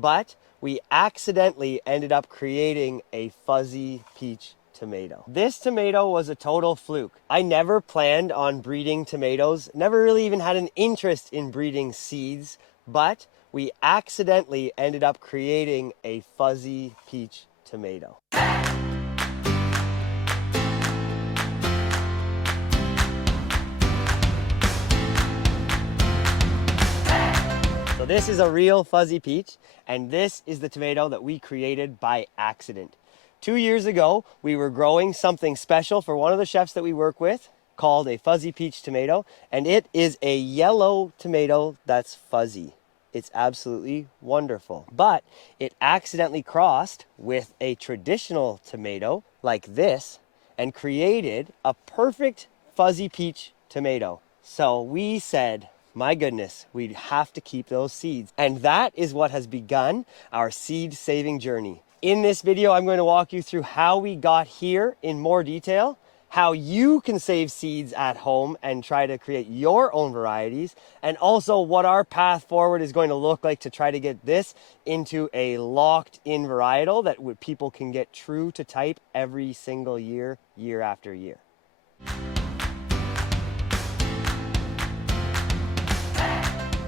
but we accidentally ended up creating a fuzzy peach tomato. This tomato was a total fluke. I never planned on breeding tomatoes, never really even had an interest in breeding seeds, but we accidentally ended up creating a fuzzy peach tomato. So this is a real fuzzy peach, and this is the tomato that we created by accident. 2 years ago, we were growing something special for one of the chefs that we work with called a fuzzy peach tomato, and it is a yellow tomato that's fuzzy. It's absolutely wonderful. But it accidentally crossed with a traditional tomato like this and created a perfect fuzzy peach tomato. So we said, my goodness, we'd have to keep those seeds. And that is what has begun our seed saving journey. In this video, I'm going to walk you through how we got here in more detail, how you can save seeds at home and try to create your own varieties, and also what our path forward is going to look like to try to get this into a locked in varietal that people can get true to type every single year, year after year.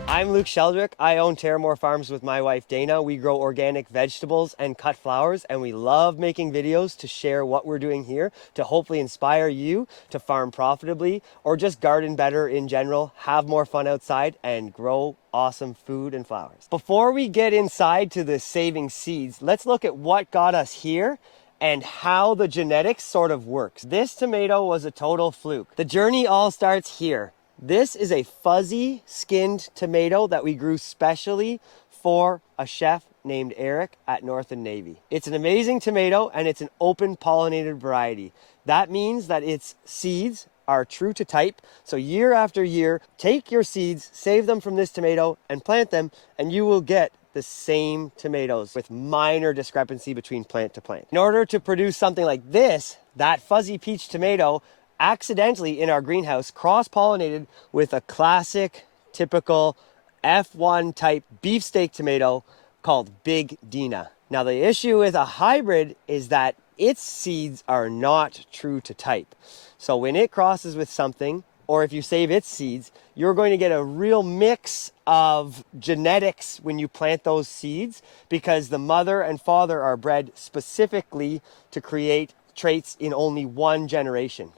I'm Luke Sheldrick. I own Terramore Farms with my wife Dana. We grow organic vegetables and cut flowers, and we love making videos to share what we're doing here to hopefully inspire you to farm profitably or just garden better in general, have more fun outside, and grow awesome food and flowers. Before we get inside to the saving seeds, let's look at what got us here and how the genetics sort of works. This tomato was a total fluke. The journey all starts here. This is a fuzzy skinned tomato that we grew specially for a chef named Eric at North and Navy. It's an amazing tomato and it's an open pollinated variety. That means that its seeds are true to type. So year after year, take your seeds, save them from this tomato and plant them, and you will get the same tomatoes with minor discrepancy between plant to plant. In order to produce something like this, that fuzzy peach tomato accidentally in our greenhouse cross-pollinated with a classic, typical F1 type beefsteak tomato called Big Dina. Now the issue with a hybrid is that its seeds are not true to type. So when it crosses with something, or if you save its seeds, you're going to get a real mix of genetics when you plant those seeds, because the mother and father are bred specifically to create traits in only one generation.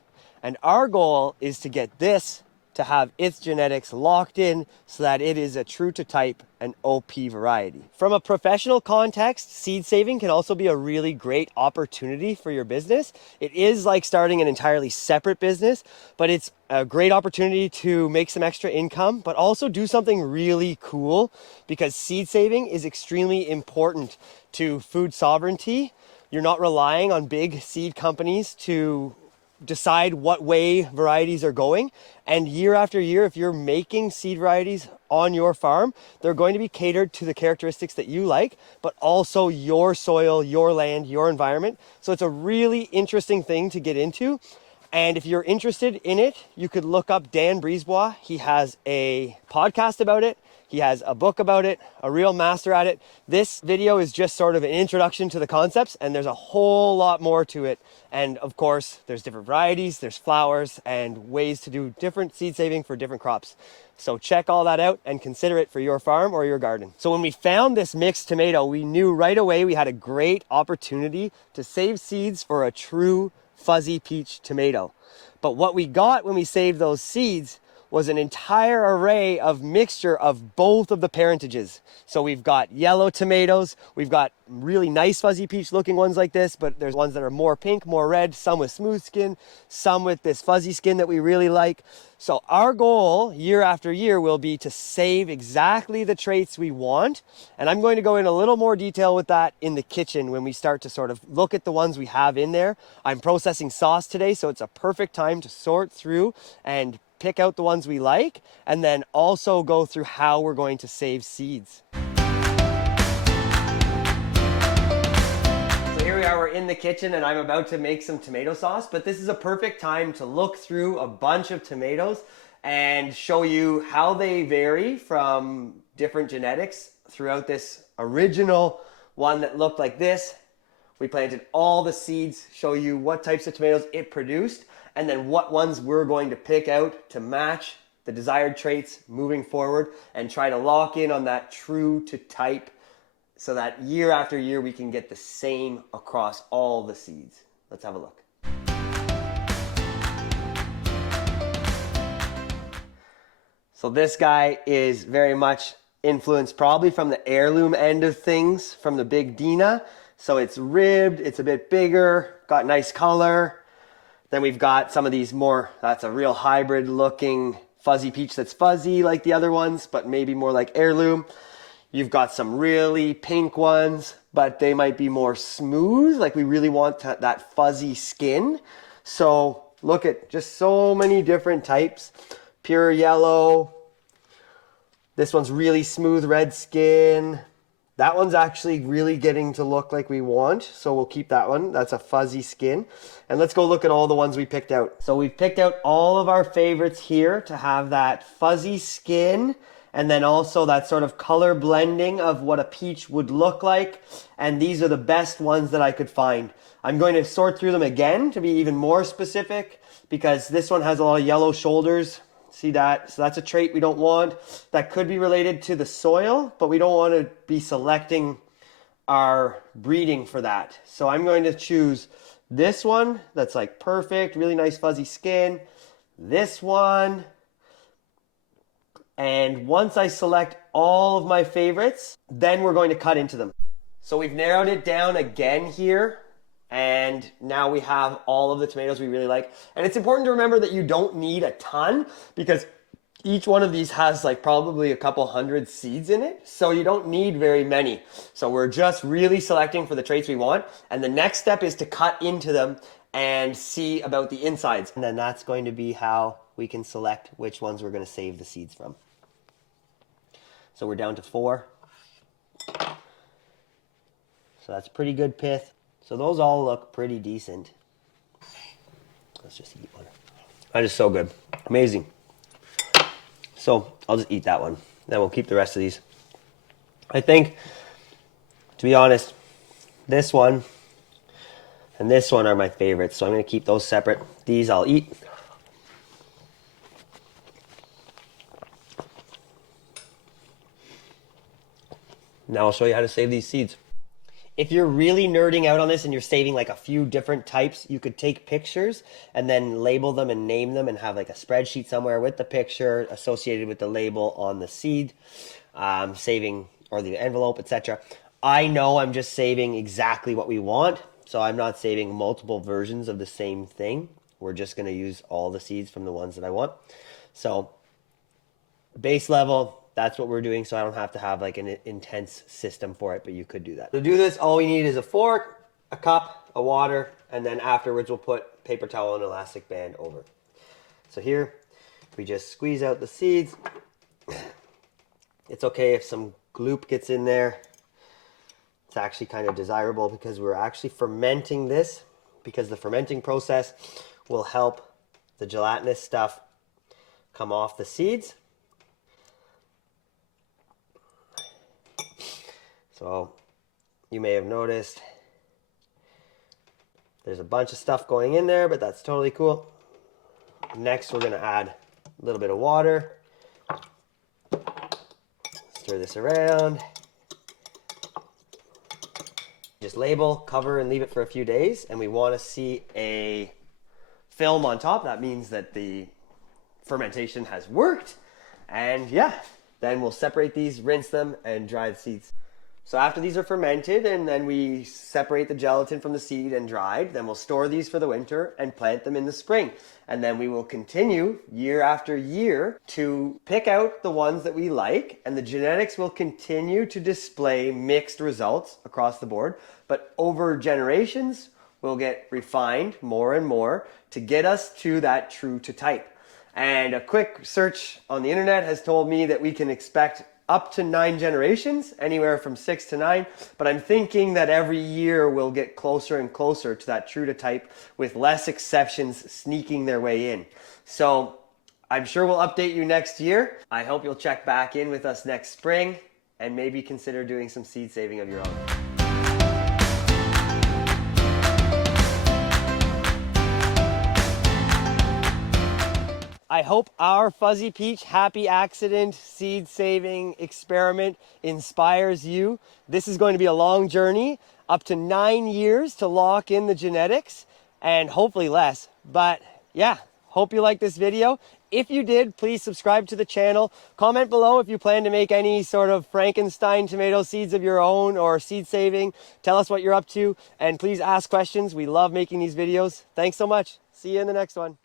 And our goal is to get this to have its genetics locked in so that it is a true to type and OP variety. From a professional context, seed saving can also be a really great opportunity for your business. It is like starting an entirely separate business, but it's a great opportunity to make some extra income, but also do something really cool, because seed saving is extremely important to food sovereignty. You're not relying on big seed companies to decide what way varieties are going, and year after year, if you're making seed varieties on your farm, they're going to be catered to the characteristics that you like, but also your soil, your land, your environment. So it's a really interesting thing to get into. And if you're interested in it, you could look up Dan Brisebois. He has a podcast about it. He has a book about it, a real master at it. This video is just sort of an introduction to the concepts, and there's a whole lot more to it. And of course, there's different varieties, there's flowers, and ways to do different seed saving for different crops. So check all that out and consider it for your farm or your garden. So when we found this mixed tomato, we knew right away we had a great opportunity to save seeds for a true fuzzy peach tomato. But what we got when we saved those seeds was an entire array of mixture of both of the parentages. So we've got yellow tomatoes, we've got really nice fuzzy peach looking ones like this, but there's ones that are more pink, more red, some with smooth skin, some with this fuzzy skin that we really like. So our goal year after year will be to save exactly the traits we want. And I'm going to go in a little more detail with that in the kitchen when we start to sort of look at the ones we have in there. I'm processing sauce today, so it's a perfect time to sort through and pick out the ones we like, and then also go through how we're going to save seeds. So here we are, we're in the kitchen and I'm about to make some tomato sauce, but this is a perfect time to look through a bunch of tomatoes and show you how they vary from different genetics throughout this original one that looked like this. We planted all the seeds, show you what types of tomatoes it produced, and then what ones we're going to pick out to match the desired traits moving forward and try to lock in on that true to type so that year after year we can get the same across all the seeds. Let's have a look. So this guy is very much influenced probably from the heirloom end of things, from the Big Dina. So it's ribbed, it's a bit bigger, got nice color. Then we've got some of these more, that's a real hybrid looking fuzzy peach that's fuzzy like the other ones, but maybe more like heirloom. You've got some really pink ones, but they might be more smooth, like we really want that fuzzy skin. So look at just so many different types. Pure yellow. This one's really smooth red skin. That one's actually really getting to look like we want, so we'll keep that one. That's a fuzzy skin. And let's go look at all the ones we picked out. So we've picked out all of our favorites here to have that fuzzy skin and then also that sort of color blending of what a peach would look like. And these are the best ones that I could find. I'm going to sort through them again to be even more specific because this one has a lot of yellow shoulders. See that? So that's a trait we don't want. That could be related to the soil, but we don't want to be selecting our breeding for that. So I'm going to choose this one that's like perfect, really nice fuzzy skin. This one. And once I select all of my favorites, then we're going to cut into them. So we've narrowed it down again here. And now we have all of the tomatoes we really like. And it's important to remember that you don't need a ton because each one of these has like probably a couple hundred seeds in it. So you don't need very many. So we're just really selecting for the traits we want. And the next step is to cut into them and see about the insides. And then that's going to be how we can select which ones we're going to save the seeds from. So we're down to 4. So that's pretty good pith. So those all look pretty decent. Let's just eat one. That is so good. Amazing. So I'll just eat that one. Then we'll keep the rest of these. I think, to be honest, this one and this one are my favorites. So I'm going to keep those separate. These I'll eat. Now I'll show you how to save these seeds. If you're really nerding out on this and you're saving like a few different types, you could take pictures and then label them and name them and have like a spreadsheet somewhere with the picture associated with the label on the seed, saving or the envelope, etc. I know I'm just saving exactly what we want, so I'm not saving multiple versions of the same thing. We're just going to use all the seeds from the ones that I want. So base level, that's what we're doing, so I don't have to have like an intense system for it, but you could do that. To do this, all we need is a fork, a cup, a water, and then afterwards we'll put paper towel and elastic band over. So here, we just squeeze out the seeds. It's okay if some gloop gets in there. It's actually kind of desirable because we're actually fermenting this, because the fermenting process will help the gelatinous stuff come off the seeds. So you may have noticed there's a bunch of stuff going in there, but that's totally cool. Next, we're going to add a little bit of water. Stir this around. Just label, cover, and leave it for a few days. And we want to see a film on top. That means that the fermentation has worked. And yeah, then we'll separate these, rinse them, and dry the seeds. So after these are fermented and then we separate the gelatin from the seed and dried, then we'll store these for the winter and plant them in the spring. And then we will continue year after year to pick out the ones that we like, and the genetics will continue to display mixed results across the board. But over generations, we'll get refined more and more to get us to that true to type. And a quick search on the internet has told me that we can expect up to 9 generations, anywhere from 6 to 9, but I'm thinking that every year we'll get closer and closer to that true to type with less exceptions sneaking their way in. So I'm sure we'll update you next year. I hope you'll check back in with us next spring, and maybe consider doing some seed saving of your own. I hope our Fuzzy Peach happy accident seed saving experiment inspires you. This is going to be a long journey, up to 9 years to lock in the genetics, and hopefully less. But yeah, hope you like this video. If you did, please subscribe to the channel. Comment below if you plan to make any sort of Frankenstein tomato seeds of your own or seed saving. Tell us what you're up to, and please ask questions. We love making these videos. Thanks so much. See you in the next one.